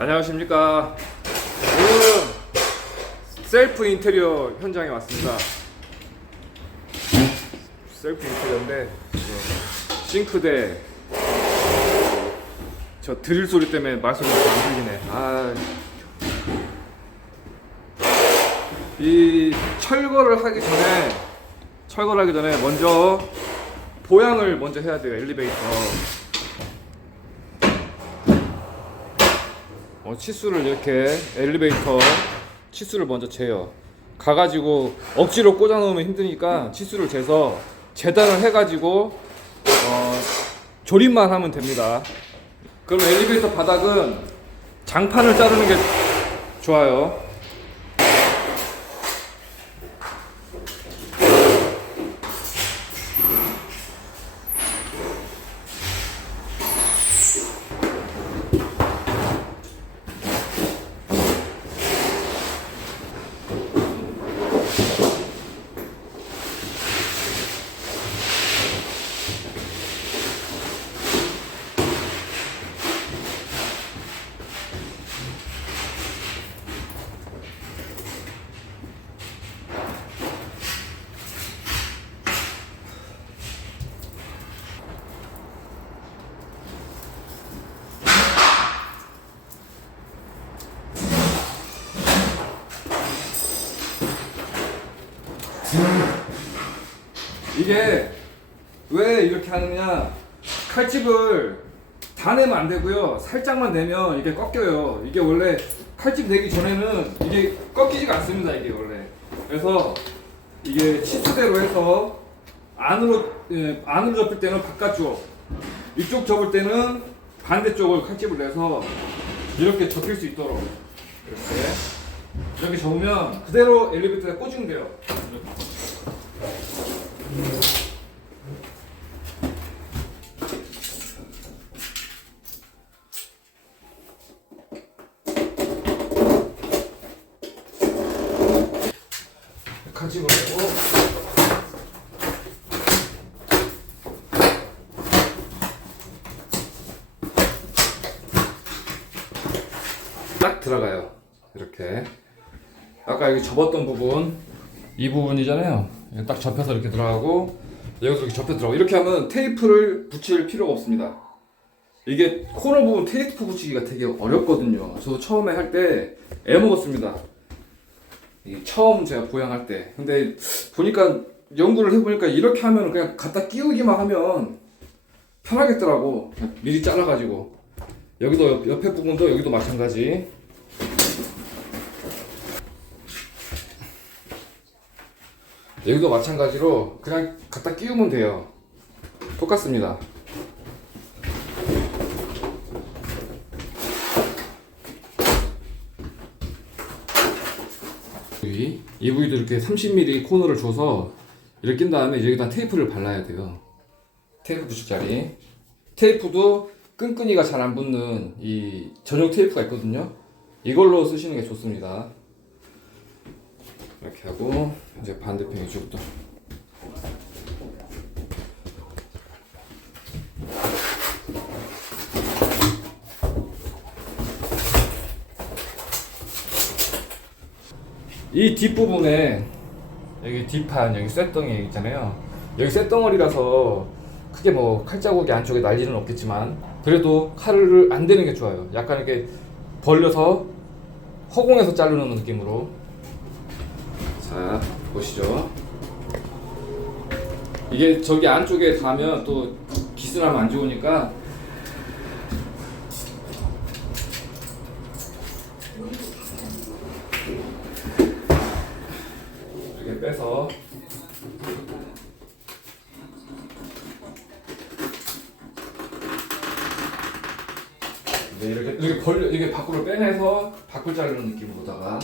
안녕하십니까. 오늘은 셀프 인테리어 현장에 왔습니다. 셀프 인테리어인데 지금 싱크대 저 드릴 소리 때문에 말소리가 안 들리네. 아. 이 철거를 하기 전에 철거를 하기 전에 먼저 보양을 먼저 해야 돼요 엘리베이터. 어, 치수를 이렇게 엘리베이터 치수를 먼저 재요. 가가지고 억지로 꽂아 놓으면 힘드니까 치수를 재서 재단을 해가지고 어, 조립만 하면 됩니다. 그럼 엘리베이터 바닥은 장판을 자르는 게 좋아요. 이게 왜 이렇게 하느냐? 칼집을 다 내면 안 되고요. 살짝만 내면 이게 꺾여요. 이게 원래 칼집 내기 전에는 이게 꺾이지가 않습니다 이게 원래. 그래서 이게 치수대로 해서 안으로 예, 안으로 접을 때는 바깥쪽 이쪽 접을 때는 반대쪽을 칼집을 내서 이렇게 접힐 수 있도록 이렇게. 이렇게 접으면 그대로 엘리베이터에 꽂으면 돼요. 이렇게. 딱 들어가요. 이렇게. 아까 여기 접었던 부분 이 부분이잖아요 딱 접혀서 이렇게 들어가고 여기서 이렇게 접혀 들어가고 이렇게 하면 테이프를 붙일 필요가 없습니다. 이게 코너 부분 테이프 붙이기가 되게 어렵거든요. 저도 처음에 할 때 애먹었습니다. 이 처음 제가 보양할 때. 근데 보니까 연구를 해보니까 이렇게 하면 그냥 갖다 끼우기만 하면 편하겠더라고. 미리 잘라가지고. 여기도 옆, 옆에 부분도 여기도 마찬가지 여기도 마찬가지로 그냥 갖다 끼우면 돼요. 똑같습니다. 이 부위도 이렇게 30mm 코너를 줘서 이렇게 낀 다음에 여기다 테이프를 발라야 돼요. 테이프 붙일 자리. 테이프도 끈끈이가 잘 안 붙는 이 전용 테이프가 있거든요. 이걸로 쓰시는 게 좋습니다 이렇게 하고 이제 반대편 이쪽부터 이 뒷부분에 여기 뒷판 여기 쇳덩이 있잖아요. 여기 쇳덩어리라서 크게 뭐 칼자국이 안쪽에 날 일은 없겠지만 그래도 칼을 안 대는 게 좋아요. 약간 이렇게 벌려서 허공에서 자르는 느낌으로 자 보시죠. 이게 저기 안쪽에 닿으면 또 기스나면 안 좋으니까. 이렇게 빼서. 네, 이렇게 이렇게 벌려 이게 밖으로 빼내서 밖을 자르는 느낌으로다가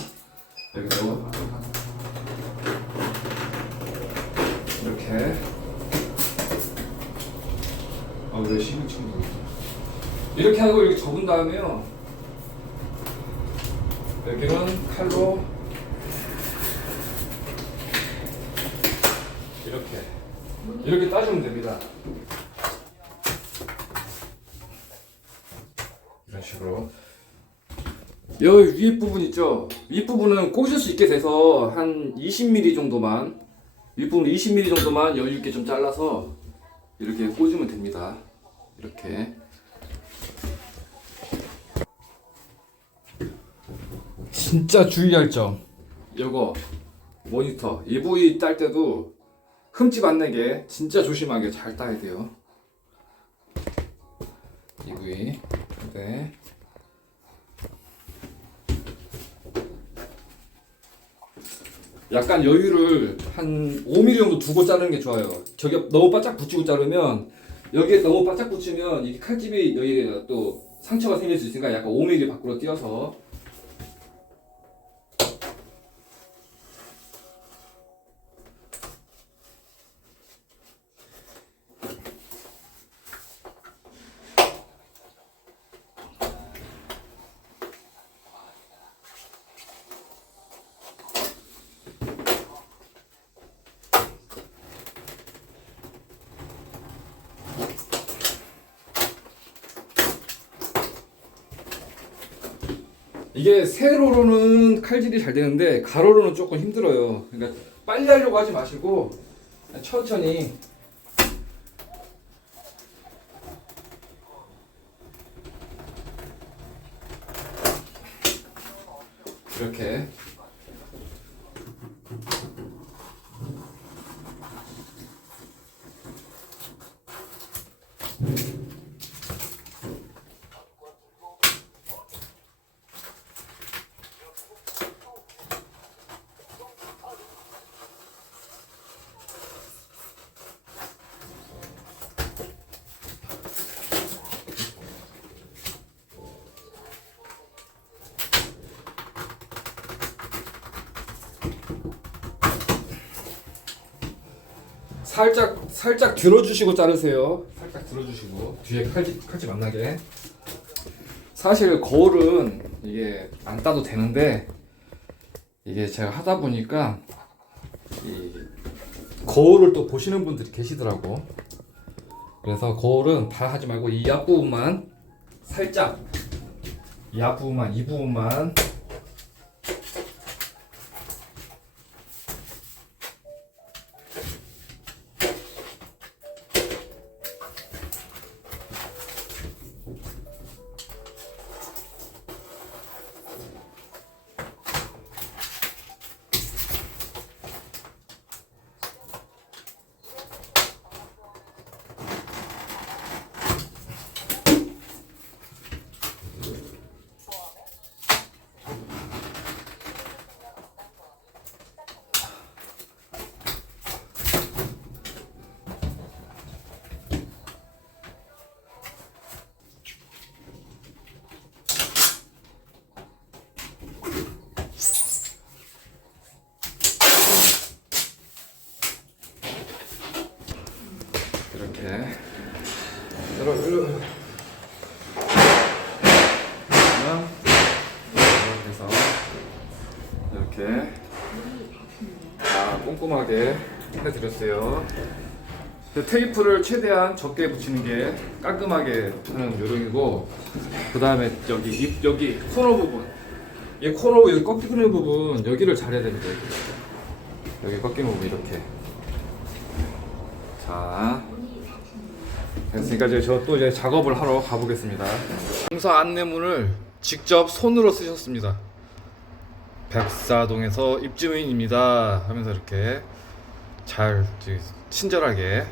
여기서 이렇게. 아왜 신경 치는 거야? 이렇게 하고 이렇게 접은 다음에요. 여기는 칼로 이렇게. 이렇게 따주면 됩니다. 이런 식으로. 여기 위에 부분 있죠? 윗부분은 꽂을 수 있게 돼서 한 20mm 정도만 윗부분 20mm 정도만 여유 있게 좀 잘라서 이렇게 꽂으면 됩니다. 이렇게 진짜 주의할 점 이거 모니터 이 부위 딸 때도 흠집 안 내게 진짜 조심하게 잘 따야 돼요. 이 부위 네. 약간 여유를 한 5mm 정도 두고 자르는 게 좋아요. 저기 너무 바짝 붙이고 자르면 여기에 너무 바짝 붙이면 이 칼집이 여기에 또 상처가 생길 수 있으니까 약간 5mm 밖으로 띄어서 이게 세로로는 칼질이 잘 되는데 가로로는 조금 힘들어요. 그러니까 빨리 하려고 하지 마시고 천천히 이렇게 살짝 살짝 들어주시고 자르세요. 살짝 들어주시고 뒤에 칼집 칼집 안 나게. 사실 거울은 이게 안 따도 되는데 이게 제가 하다 보니까 이 거울을 또 보시는 분들이 계시더라고. 그래서 거울은 다 하지 말고 이 앞부분만 살짝 이 앞부분만 이 부분만 이렇게. 이러 이렇게. 해서 이렇게 다 꼼꼼하게 해드렸어요. 그 테이프를 최대한 적게 붙이는 게 깔끔하게 하는 요령이고 그 다음에 여기 입 여기 코너 부분. 이 코너 여기 꺾이는 부분 여기를 잘해야 됩니다. 여기 꺾이는 부분 이렇게. 자 됐으니까 이제 저 또 이제 작업을 하러 가보겠습니다. 공사 안내문을 직접 손으로 쓰셨습니다. 백사동에서 입주민입니다 하면서 이렇게 잘 친절하게